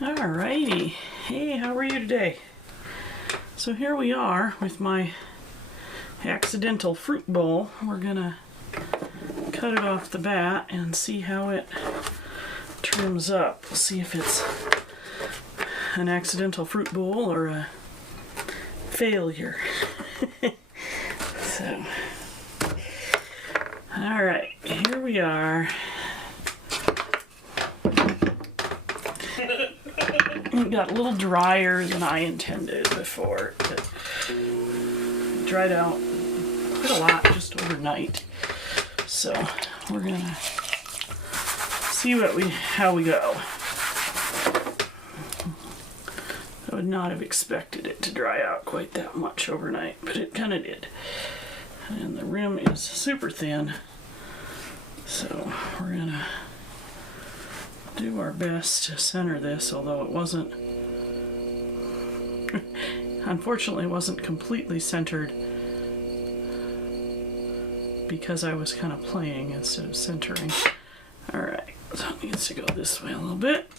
Alrighty, hey, how are you today? So here we are with my accidental fruit bowl. We're gonna cut it off the bat and see how it trims up. We'll see if it's an accidental fruit bowl or a failure. So, alright, here we are. It got a little drier than I intended before. It dried out quite a lot just overnight. So we're gonna see how we go. I would not have expected it to dry out quite that much overnight, but it kind of did. And the rim is super thin, so we're gonna do our best to center this, although it wasn't unfortunately wasn't completely centered because I was kind of playing instead of centering. Alright, so it needs to go this way a little bit.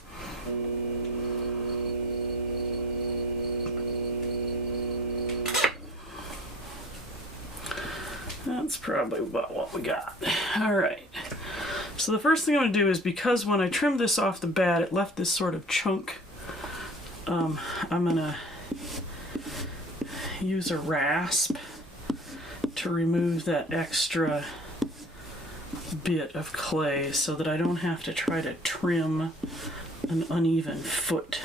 That's probably about what we got. Alright. So the first thing I'm going to do is, because when I trimmed this off the bat, it left this sort of chunk. I'm going to use a rasp to remove that extra bit of clay so that I don't have to try to trim an uneven foot.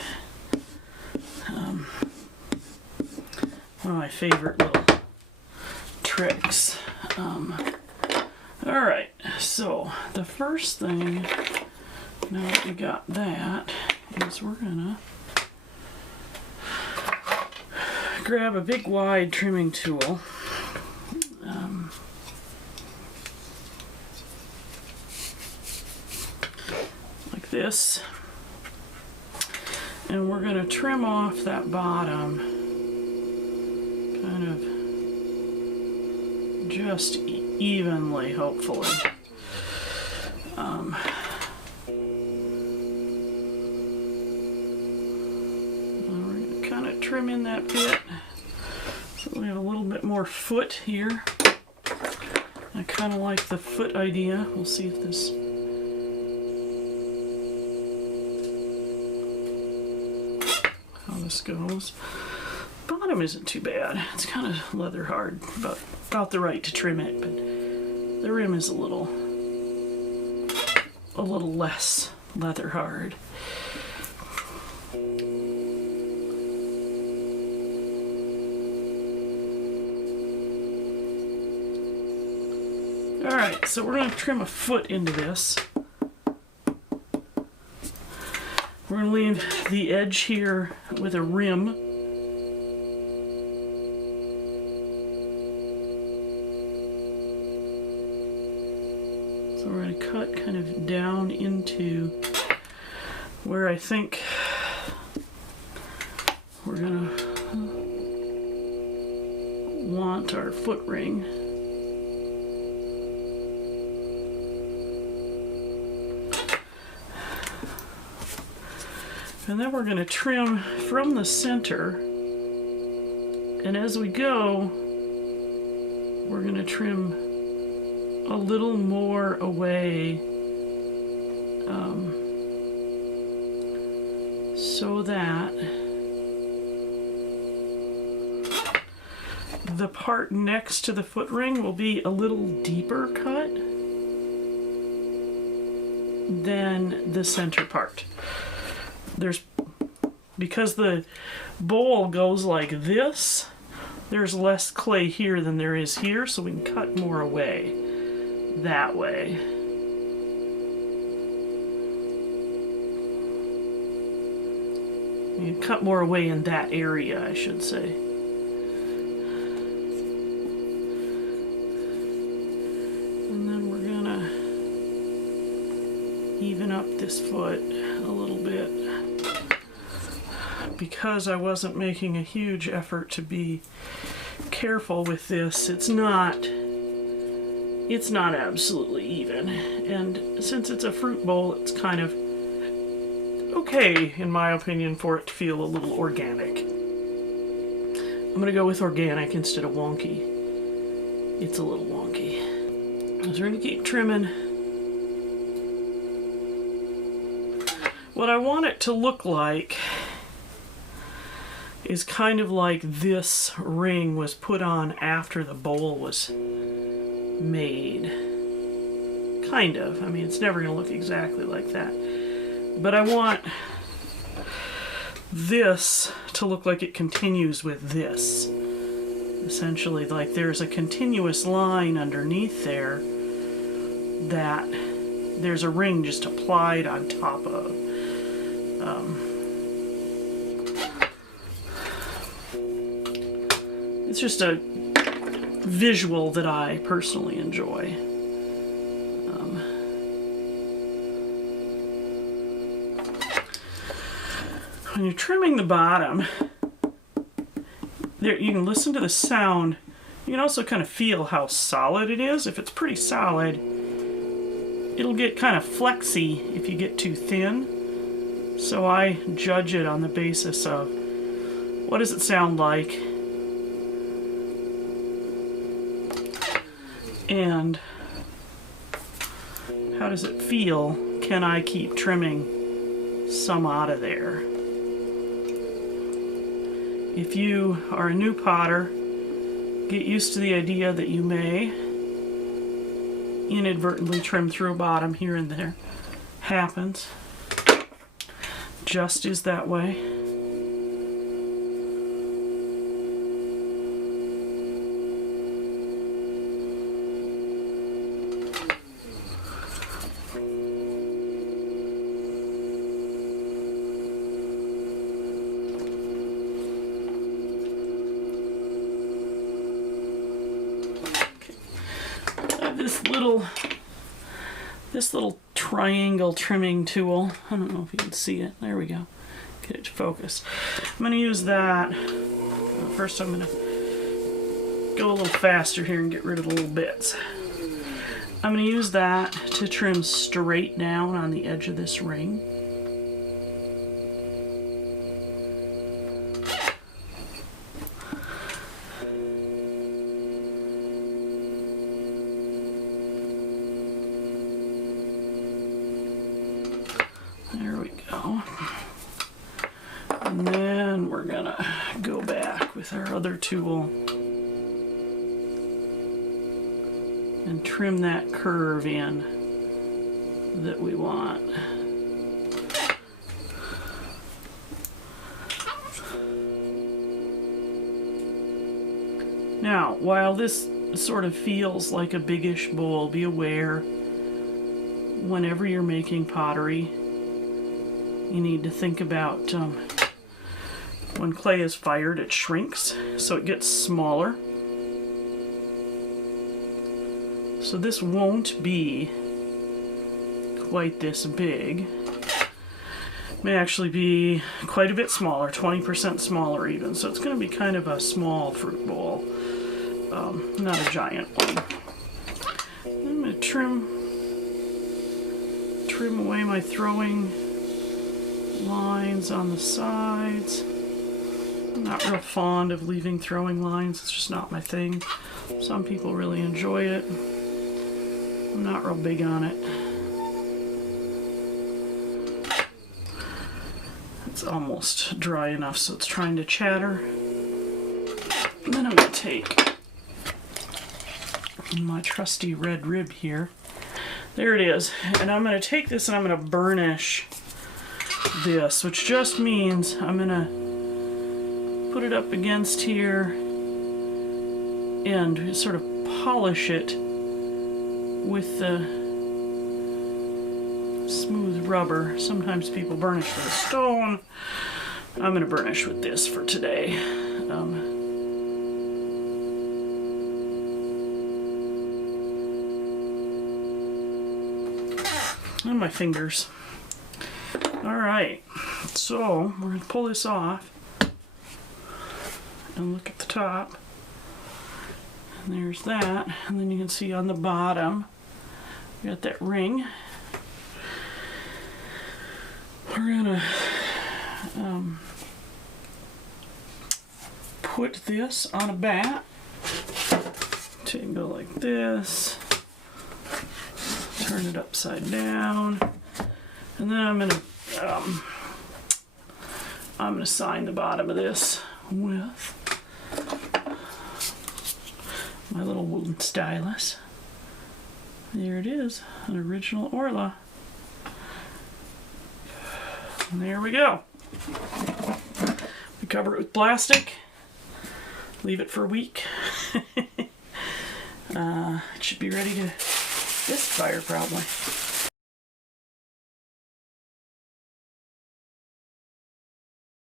One of my favorite little tricks. Alright, so the first thing, now that we got that, is we're gonna grab a big wide trimming tool. Like this. And we're gonna trim off that bottom, kind of just evenly, hopefully. We're going to kind of trim in that bit so we have a little bit more foot here. I kind of like the foot idea. We'll see if this how this goes. Bottom isn't too bad. It's kind of leather hard, about the right to trim it, but the rim is a little less leather hard. Alright, so we're going to trim a foot into this. We're going to leave the edge here with a rim. So we're going to cut kind of down into where I think we're going to want our foot ring. And then we're going to trim from the center, and as we go, we're going to trim a little more away, so that the part next to the foot ring will be a little deeper cut than the center part. Because the bowl goes like this, there's less clay here than there is here, so we can cut more away that way. You can cut more away in that area, I should say. And then we're gonna even up this foot a little bit. Because I wasn't making a huge effort to be careful with this, it's not absolutely even, and since it's a fruit bowl, it's kind of okay, in my opinion, for it to feel a little organic. I'm going to go with organic instead of wonky. It's a little wonky. So we're going to keep trimming. What I want it to look like is kind of like this ring was put on after the bowl was made. Kind of. I mean, it's never going to look exactly like that. But I want this to look like it continues with this. Essentially, like there's a continuous line underneath there that there's a ring just applied on top of. It's just a visual that I personally enjoy. When you're trimming the bottom, there you can listen to the sound. You can also kind of feel how solid it is. If it's pretty solid, it'll get kind of flexy if you get too thin. So I judge it on the basis of what does it sound like, and how does it feel? Can I keep trimming some out of there? If you are a new potter, get used to the idea that you may inadvertently trim through a bottom here and there. Happens. Just is that way. This little triangle trimming tool. I don't know if you can see it. There we go. Get it to focus. I'm going to use that. First I'm going to go a little faster here and get rid of the little bits. I'm going to use that to trim straight down on the edge of this ring. There we go. And then we're gonna go back with our other tool and trim that curve in that we want. Now, while this sort of feels like a biggish bowl, be aware whenever you're making pottery, you need to think about when clay is fired, it shrinks, so it gets smaller. So this won't be quite this big. It may actually be quite a bit smaller, 20% smaller even. So it's going to be kind of a small fruit bowl, not a giant one. I'm going to trim away my throwing lines on the sides. I'm not real fond of leaving throwing lines. It's just not my thing. Some people really enjoy it. I'm not real big on it. It's almost dry enough so it's trying to chatter. And then I'm going to take my trusty red rib here. There it is. And I'm going to take this and I'm going to burnish this, which just means I'm going to put it up against here and sort of polish it with the smooth rubber. Sometimes people burnish with a stone. I'm going to burnish with this for today. And my fingers. Alright, so we're going to pull this off and look at the top. And there's that. And then you can see on the bottom, we got that ring. we're gonna put this on a bat. So you can go like this, turn it upside down, and then I'm gonna sign the bottom of this with my little wooden stylus. There it is, an original Orla. And there we go. We cover it with plastic, leave it for a week. It should be ready to disc fire probably.